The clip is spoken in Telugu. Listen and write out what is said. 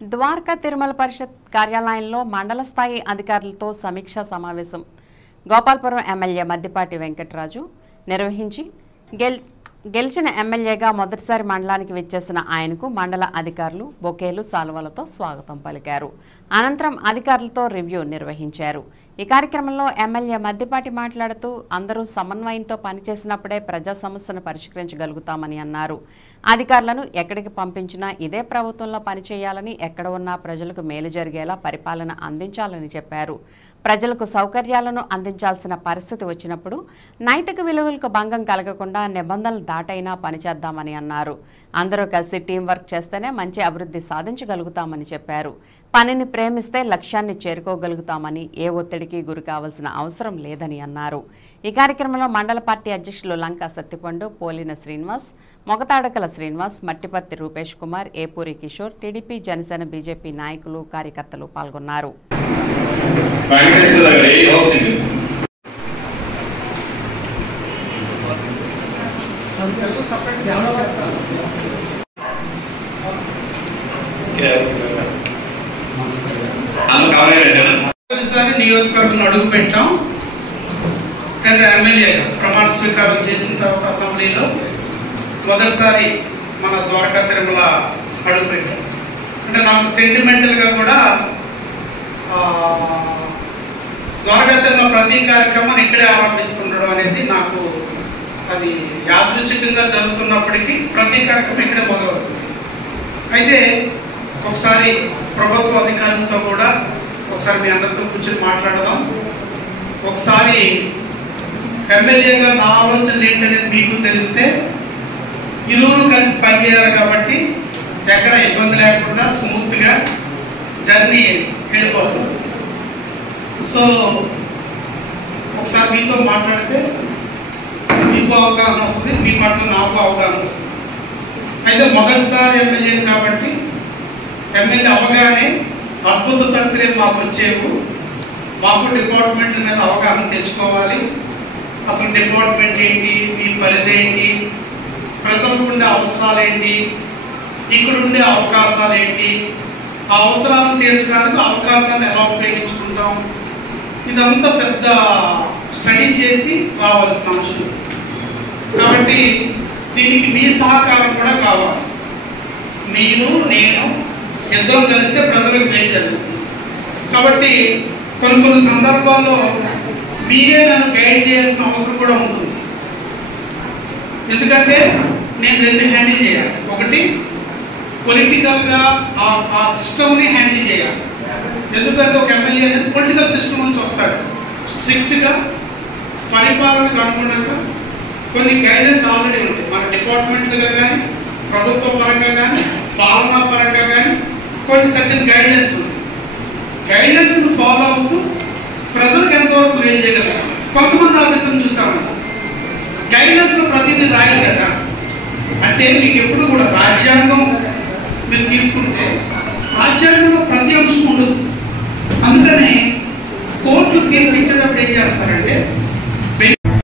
ద్వారకా తిరుమల పరిషత్ కార్యాలయంలో మండల స్థాయి అధికారులతో సమీక్షా సమావేశం గోపాల్పురం ఎమ్మెల్యే మద్దిపాటి వెంకటరాజు నిర్వహించి గెలిచిన ఎమ్మెల్యేగా మొదటిసారి మండలానికి విచ్చేసిన ఆయనకు మండల అధికారులు బొకేలు సాల్వలతో స్వాగతం పలికారు. అనంతరం అధికారులతో రివ్యూ నిర్వహించారు. ఈ కార్యక్రమంలో ఎమ్మెల్యే మద్దిపాటి మాట్లాడుతూ అందరూ సమన్వయంతో పనిచేసినప్పుడే ప్రజా సమస్యను పరిష్కరించగలుగుతామని అన్నారు. అధికారులను ఎక్కడికి పంపించినా ఇదే ప్రభుత్వంలో పనిచేయాలని, ఎక్కడ ఉన్నా ప్రజలకు మేలు జరిగేలా పరిపాలన అందించాలని చెప్పారు. ప్రజలకు సౌకర్యాలను అందించాల్సిన పరిస్థితి వచ్చినప్పుడు నైతిక విలువలకు భంగం కలగకుండా నిబంధనలు దాటైనా పనిచేద్దామని అన్నారు. అందరూ కలిసి టీం వర్క్ చేస్తేనే మంచి అభివృద్ధి సాధించగలుగుతామని చెప్పారు. పనిని ప్రేమిస్తే లక్ష్యాన్ని చేరుకోగలుగుతామని, ఏ ఒత్తిడికి గురి కావాల్సిన అవసరం లేదని అన్నారు. ఈ కార్యక్రమంలో మండల పార్టీ అధ్యక్షులు లంకా సత్తిపండు, పోలిన శ్రీనివాస్, మొగతాడకల శ్రీనివాస్, మట్టిపత్తి రూపేష్ కుమార్, ఏపూరి కిషోర్, టీడీపీ, జనసేన, బీజేపీ నాయకులు, కార్యకర్తలు పాల్గొన్నారు. నియోజకవర్గం అడుగు పెట్టాం. యాజ్ ఎమ్మెల్యేగా ప్రమాణ స్వీకారం చేసిన తర్వాత అసెంబ్లీలో మొదటిసారి మన ద్వారకా తిరుమల అడుగు పెట్టాం. అంటే నాకు సెంటిమెంటల్గా కూడా ద్వారకా తిరుమల ప్రతి కార్యక్రమాన్ని ఇక్కడే ఆరంభిస్తుండడం అనేది నాకు అది యాదృచ్ఛికంగా జరుగుతున్నప్పటికీ ప్రతి కార్యక్రమం ఇక్కడే మొదలవుతుంది. అయితే ఒకసారి ప్రభుత్వ అధికారులతో కూడా ఒకసారి మీ అందరితో కూర్చొని మాట్లాడదాం. ఒకసారి ఎమ్మెల్యేగా నా ఆలోచనలు ఏంటనేది మీకు తెలిస్తే ఇరువురు కలిసి పనిచేయాలి కాబట్టి ఎక్కడ ఇబ్బంది లేకుండా స్మూత్గా జర్నీ వెళ్ళిపోతుంది. సో ఒకసారి మీతో మాట్లాడితే మీకు అవగాహన వస్తుంది, మీ పట్ల నాకు అవగాహన వస్తుంది. అయితే మొదటిసారి ఎమ్మెల్యే కాబట్టి ఎమ్మెల్యే అవగానే అద్భుత శక్తులే మాకు వచ్చేవు. మాకు డిపార్ట్మెంట్ల మీద అవగాహన తెచ్చుకోవాలి. అసలు డిపార్ట్మెంట్ ఏంటి, మీ పరిధి ఏంటి, ప్రజలకు ఉండే అవసరాలు ఏంటి, ఇక్కడ ఉండే అవకాశాలు ఏంటి, ఆ అవసరాలను తీర్చడానికి అవకాశాలను ఎలా ఉపయోగించుకుంటాం, ఇదంతా పెద్ద స్టడీ చేసి రావాల్సిన అవసరం. కాబట్టి దీనికి మీ సహకారం కూడా కావాలి. మీరు నేను ఇద్దరం కలిస్తే ప్రజలకు మేలు జరుగుతుంది. కాబట్టి కొన్ని సందర్భాల్లో మీరే నన్ను గైడ్ చేయాల్సిన అవసరం కూడా ఉంటుంది. ఎందుకంటే నేను రెండు హ్యాండిల్ చేయాలి. ఒకటి పొలిటికల్గా ఆ సిస్టమ్ని హ్యాండిల్ చేయాలి. ఎందుకంటే ఒక ఎమ్మెల్యే అనేది పొలిటికల్ సిస్టమ్ నుంచి వస్తాడు. స్ట్రిక్ట్గా పరిపాలనకు అనుగుణంగా కొన్ని గైడెన్స్ ఆల్రెడీ ఉంటాయి. మన డిపార్ట్మెంట్లుగా కానీ, ప్రభుత్వ పరంగా కానీ, పాలనా పరంగా కానీ కొన్ని సర్టెన్ గైడ్లైన్స్ ఉన్నాయి. గైడ్లైన్స్ని ఫాలో అవుతూ ప్రజలకు ఎంతవరకు మేలు చేయగలుగుతాం. కొంతమంది ఆఫీసర్ని చూసాము, గైడ్లైన్స్లో ప్రతిదీ రాయాలి కదా. అంటే మీకు ఎప్పుడు కూడా రాజ్యాంగం మీరు తీసుకుంటే రాజ్యాంగంలో ప్రతి అంశం ఉండదు. అందుకని కోర్టులు తీర్పు ఇచ్చేటప్పుడు ఏం చేస్తారంటే